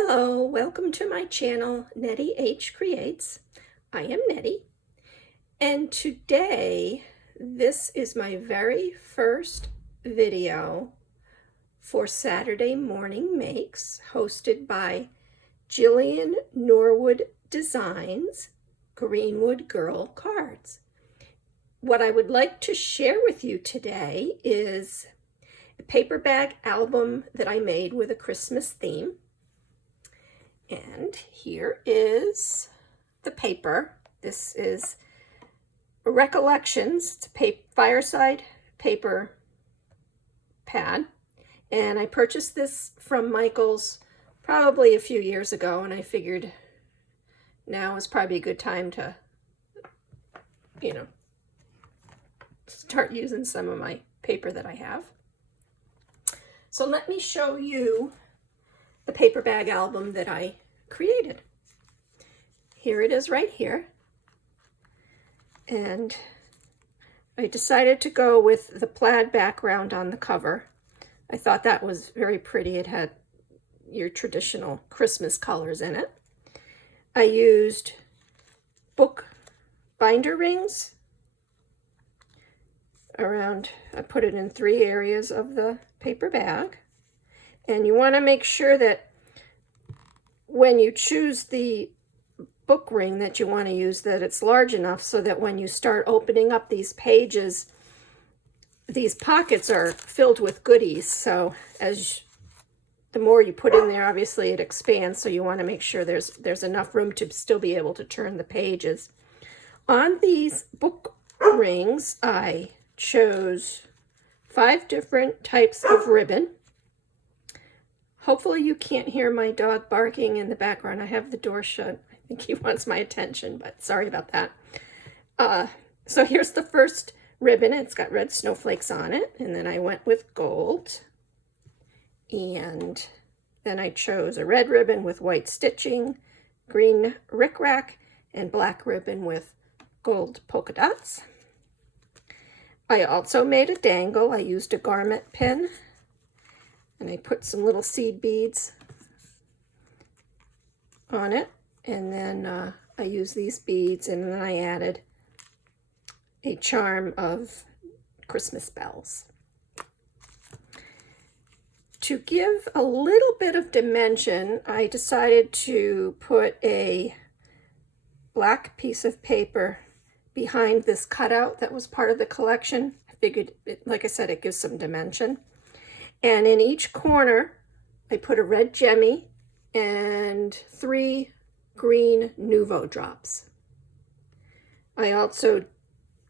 Hello, welcome to my channel, NettieHCreates. I am Nettie, and today this is my very first video for Saturday Morning Makes, hosted by Jillian Norwood Designs, Greenwood Girl Cards. What I would like to share with you today is a paper bag album that I made with a Christmas theme. And here is the paper. This is Recollections. It's a fireside paper pad. And I purchased this from Michael's probably a few years ago, and I figured now is probably a good time to, start using some of my paper that I have. So let me show you the paper bag album that I created. Here it is right here. And I decided to go with the plaid background on the cover. I thought that was very pretty. It had your traditional Christmas colors in it. I used book binder rings around, I put it in 3 areas of the paper bag. And you want to make sure that when you choose the book ring that you want to use, that it's large enough so that when you start opening up these pages, these pockets are filled with goodies. So the more you put in there, obviously it expands. So you want to make sure there's enough room to still be able to turn the pages. On these book rings, I chose 5 different types of ribbon. Hopefully you can't hear my dog barking in the background. I have the door shut. I think he wants my attention, but sorry about that. So here's the first ribbon. It's got red snowflakes on it. And then I went with gold. And then I chose a red ribbon with white stitching, green rickrack, and black ribbon with gold polka dots. I also made a dangle. I used a garment pin. And I put some little seed beads on it. And then I used these beads, and then I added a charm of Christmas bells. To give a little bit of dimension, I decided to put a black piece of paper behind this cutout that was part of the collection. I figured, like I said, it gives some dimension. And in each corner, I put a red gemmy and 3 green Nouveau drops. I also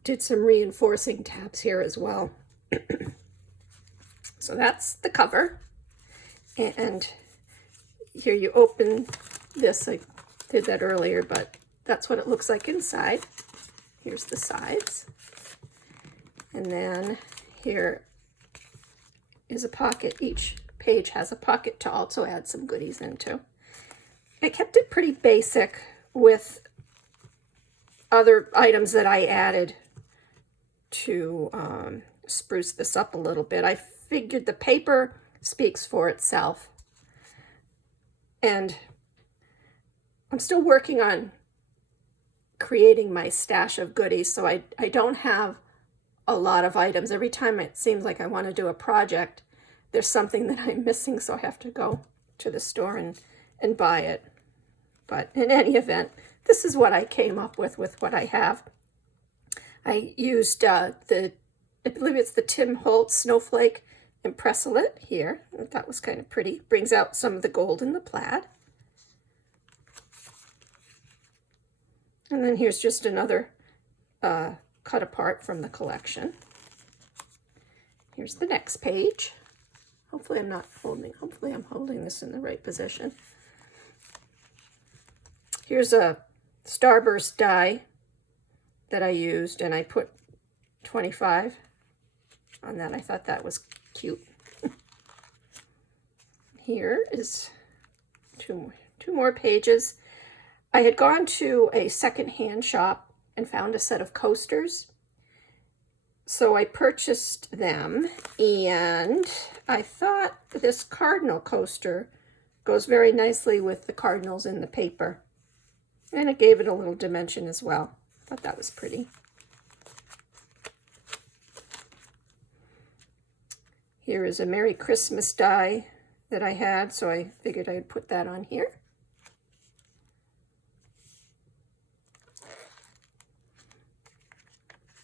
did some reinforcing tabs here as well. So that's the cover. And here you open this. I did that earlier, but that's what it looks like inside. Here's the sides. And then here is a pocket. Each page has a pocket to also add some goodies into. I kept it pretty basic with other items that I added to spruce this up a little bit. I figured the paper speaks for itself. And I'm still working on creating my stash of goodies, so I don't have a lot of items. Every time it seems like I want to do a project, there's something that I'm missing, so I have to go to the store and buy it. But in any event, this is what I came up with what I have. I used I believe it's the Tim Holtz Snowflake Impressolate here. I thought was kind of pretty. Brings out some of the gold in the plaid. And then here's just another cut apart from the collection. Here's the next page. Hopefully I'm holding this in the right position. Here's a Starburst die that I used, and I put 25 on that. I thought that was cute. Here is two more pages. I had gone to a secondhand shop and found a set of coasters. So I purchased them, and I thought this cardinal coaster Goes very nicely with the cardinals in the paper. And it gave it a little dimension as well. Thought that was pretty. Here is a Merry Christmas die that I had, so I figured I'd put that on here.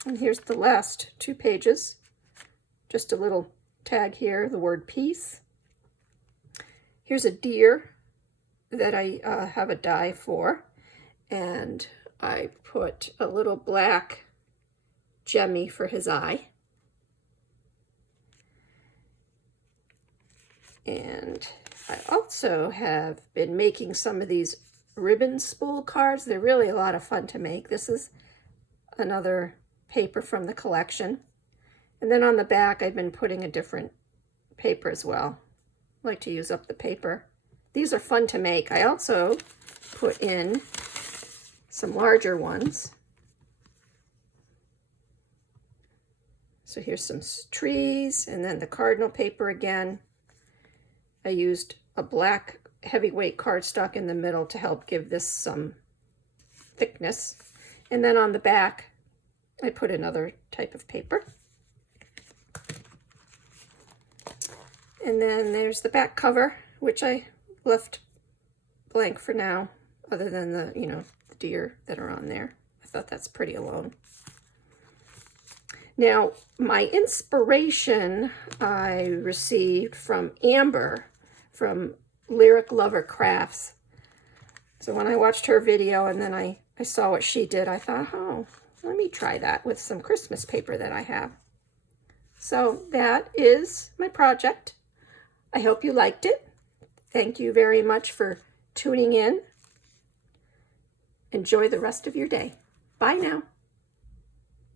And here's the last 2 pages. Just a little tag here, the word peace. Here's a deer that I have a die for, and I put a little black gemmy for his eye. And I also have been making some of these ribbon spool cards. They're really a lot of fun to make. This is another paper from the collection. And then on the back, I've been putting a different paper as well. I like to use up the paper. These are fun to make. I also put in some larger ones. So here's some trees, and then the cardinal paper again. I used a black heavyweight cardstock in the middle to help give this some thickness. And then on the back, I put another type of paper. And then there's the back cover, which I left blank for now, other than the, the deer that are on there. I thought that's pretty alone. Now, my inspiration I received from Amber from Lyric Lover Crafts. So when I watched her video and then I saw what she did, I thought, oh, let me try that with some Christmas paper that I have. So that is my project. I hope you liked it. Thank you very much for tuning in. Enjoy the rest of your day. Bye now.